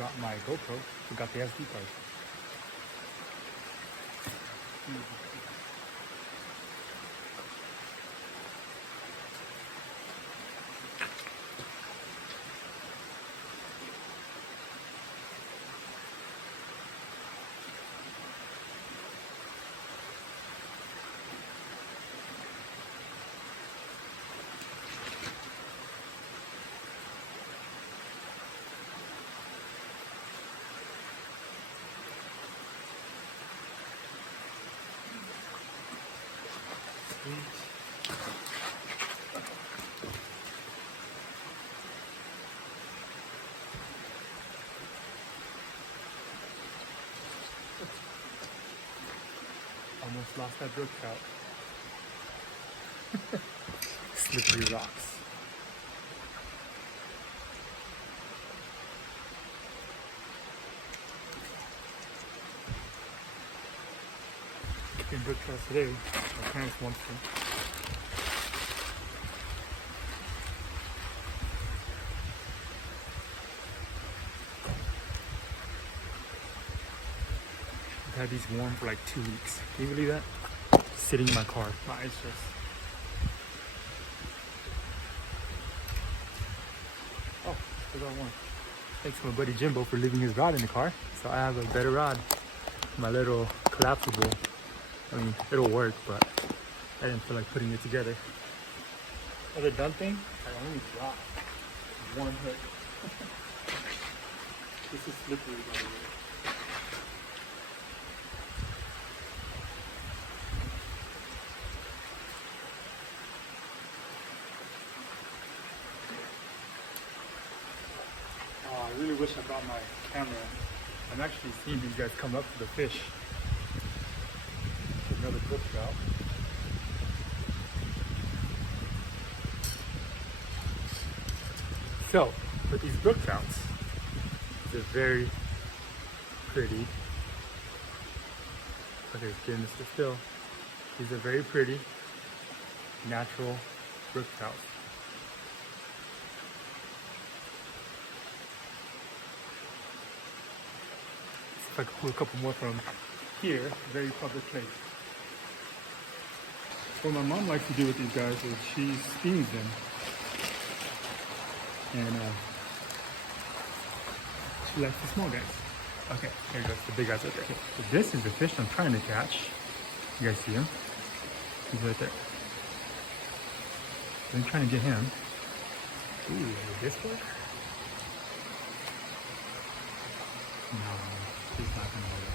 forgot my GoPro, forgot the SD card. Almost lost that brook trout. Slippery rocks. Getting brook trout today. My parents want to. I've had these warm for like 2 weeks. Can you believe that? Sitting in my car. My eyes just. Oh, forgot one. Thanks to my buddy Jimbo for leaving his rod in the car. So I have a better rod. My little collapsible. I mean, it'll work, but I didn't feel like putting it together. Other dumb thing, I only dropped one hook. This is slippery, by the way. I really wish I brought my camera. I'm actually seeing these guys come up to the fish. Another brook trout. So, with these brook trouts, they're very pretty. Okay, getting this to still. These are very pretty, natural brook trouts. See if I can pull a couple more from here, very public place. What my mom likes to do with these guys is she steams them. And she likes the small guys. Okay, here goes the big guys right there. Okay, so this is the fish I'm trying to catch. You guys see him? He's right there. I'm trying to get him. Ooh, will this work? No, he's not gonna work.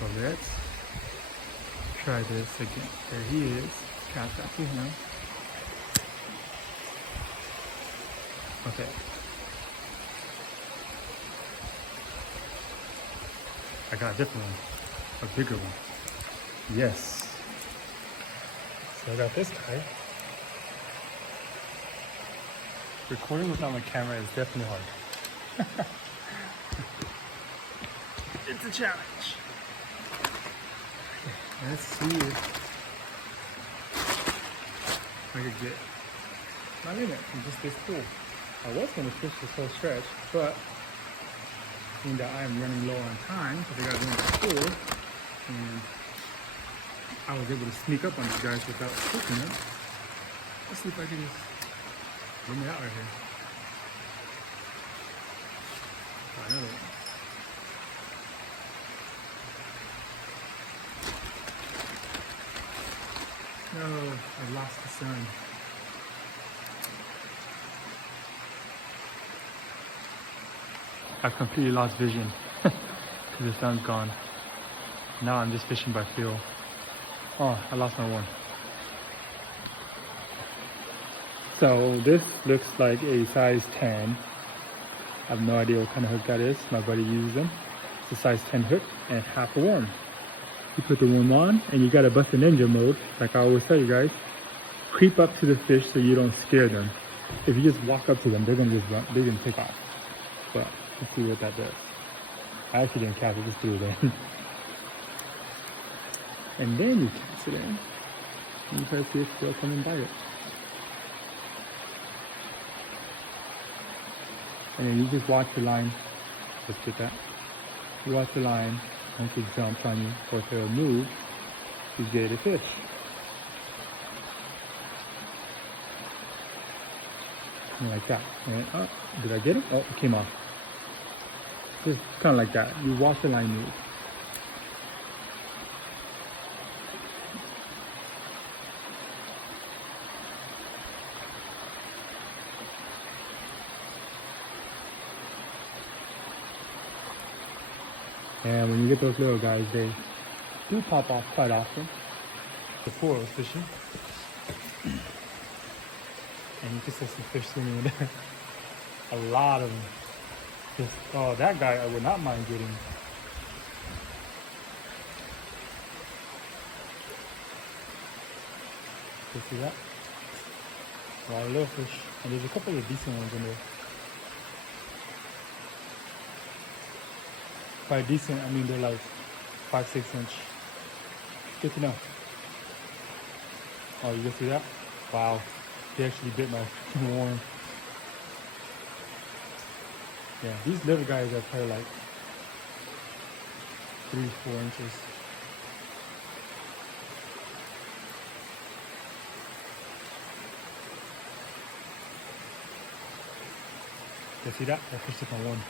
So let's try this again. There he is. Catch that to him. Okay. I got a different one. A bigger one. Yes. So I got this guy. Recording without my camera is definitely hard. It's a challenge. Let's see if I could get my limit from just this pool. I was going to fish this whole stretch, but seeing that I am running low on time because I got to go into the pool, and I was able to sneak up on these guys without fishing them. Let's see if I can just bring it out right here. Try another one. No, I lost the sun. I've completely lost vision because the sun's gone. Now I'm just fishing by feel. Oh, I lost my one. So this looks like a size 10. I have no idea what kind of hook that is. My buddy uses them. It's a size 10 hook and half a worm. You put the worm on and you gotta bust a ninja mode. Like I always tell you guys, creep up to the fish so you don't scare them. If you just walk up to them, they're gonna just run, they're gonna take off. But let's see what that does. I actually didn't catch it, just threw it in. And then you cast it in. And you try to see if they'll come and bite it. And then you just watch the line. Let's get that. You watch the line. Once it jumps on you, or if it'll move, you get a fish. And like that. And, oh, did I get it? Oh, it came off. Just kind of like that. You watch the line move. And when you get those little guys, they do pop off quite often. The poor was fishing. And you can see some fish swimming in there. A lot of them. Just, oh, that guy I would not mind getting. You see that? A lot of little fish. And there's a couple of decent ones in there. By decent, I mean they're like 5-6 inch. Good to know. Oh, you can see that? Wow. He actually bit my worm. Yeah, these little guys are probably like 3-4 inches. You see that? I fished it on one.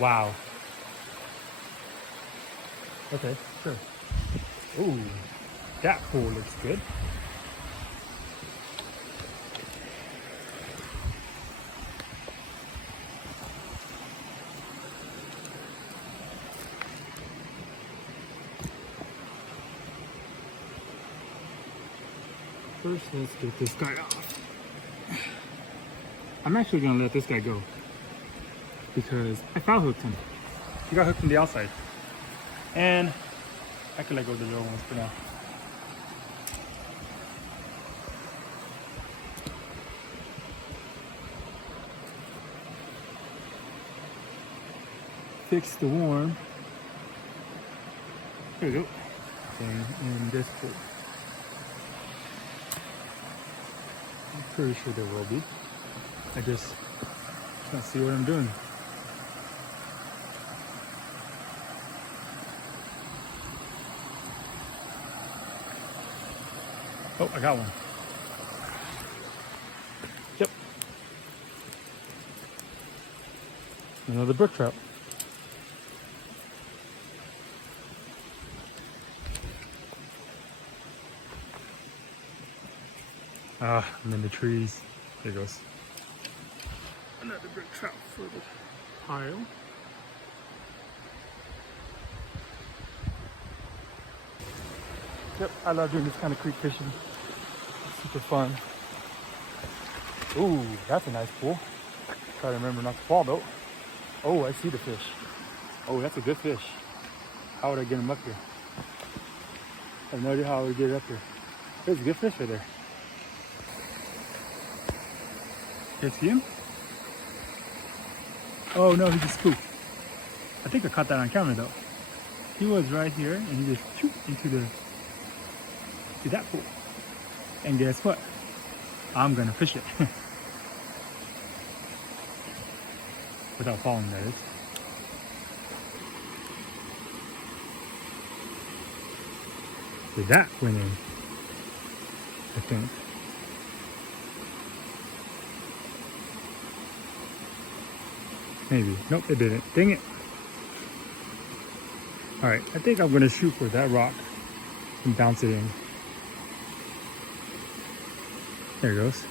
Wow. Okay, sure. Ooh, that pool looks good. First, let's get this guy off. I'm actually gonna let this guy go because I foul hooked him. He got hooked from the outside. And I can let go of the little ones for now. Fix the worm. There we go. And in this pool. I'm pretty sure there will be. I just can't see what I'm doing. Oh, I got one. Yep. Another brook trout. Ah, I'm in the trees. There it goes. Another brook trout for the pile. Yep, I love doing this kind of creek fishing. It's super fun. Ooh, that's a nice pool. Try to remember not to fall though. Oh, I see the fish. Oh, that's a good fish. How would I get him up here? I have no idea how I would get it up here. There's a good fish right there. You see him? Oh no, he just spooked. I think I caught that on camera though. He was right here and he just shoot into that pool. And guess what? I'm gonna fish it. Without falling, that is. So that went in, I think. Maybe. Nope, it didn't. Dang it. Alright, I think I'm gonna shoot for that rock and bounce it in. There it goes.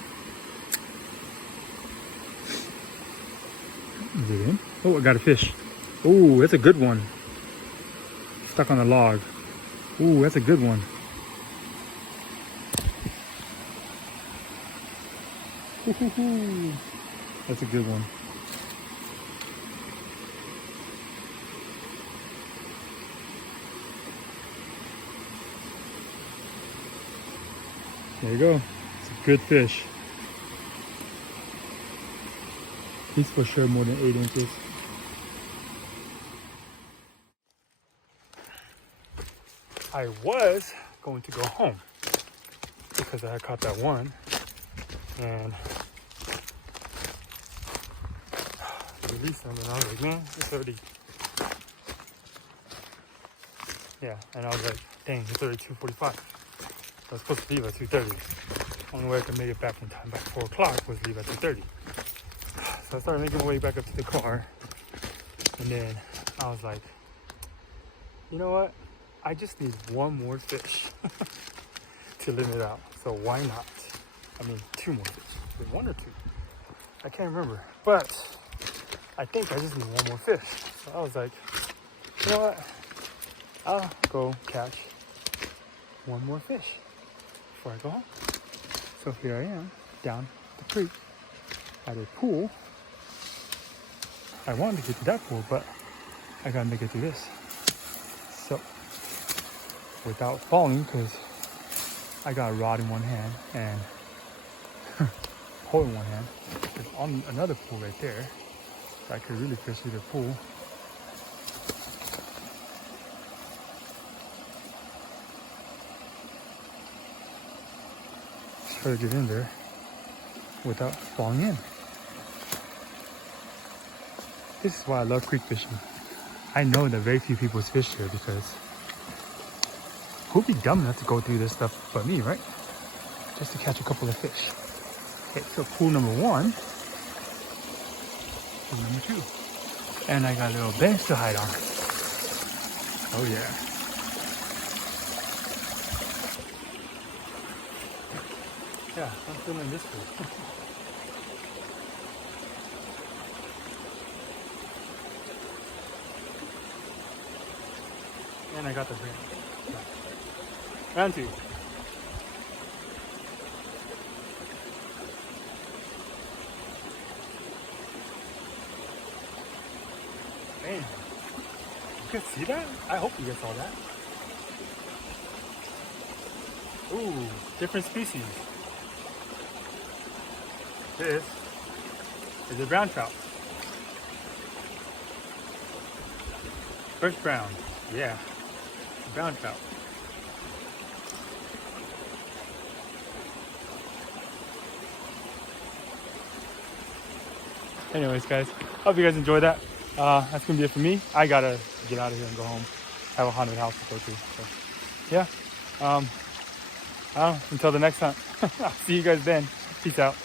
Is it in? Oh, I got a fish. Oh, that's a good one. Stuck on the log. Ooh, that's a good one. Ooh, that's a good one. There you go. It's a good fish. He's for sure more than 8 inches. I was going to go home because I had caught that one, and release them, and I was like, man, it's already, yeah, and I was like, dang, it's already 2:45. I was supposed to leave at 2:30. Only way I could make it back in time by 4 o'clock was leave at 2:30. So I started making my way back up to the car, and then I was like, you know what? I just need one more fish to limit out. So why not? I mean, 2 more fish. Was it 1 or 2? I can't remember. But I think I just need 1 more fish. So I was like, you know what? I'll go catch 1 more fish before I go home. So here I am, down the creek at a pool. I wanted to get to that pool, but I gotta make it through this. So, without falling, because I got a rod in one hand and pole in one hand. There's on another pool right there, so I could really fish through the pool. Try to get in there without falling in. This is why I love creek fishing. I know that very few people fish here because who'd be dumb enough to go through this stuff but me, right? Just to catch a couple of fish. Okay, so pool number 1, pool number 2. And I got a little bench to hide on. Oh yeah. Yeah, I'm filming this pool. And I got the brand. Round 2. Man, you can see that? I hope you guys saw that. Ooh, different species. This is a brown trout. First brown, yeah. Brown trout. Anyways, guys, hope you guys enjoyed that. That's gonna be it for me. I gotta get out of here and go home. I have a haunted house to go to. So, yeah. Until the next time. I'll see you guys then. Peace out.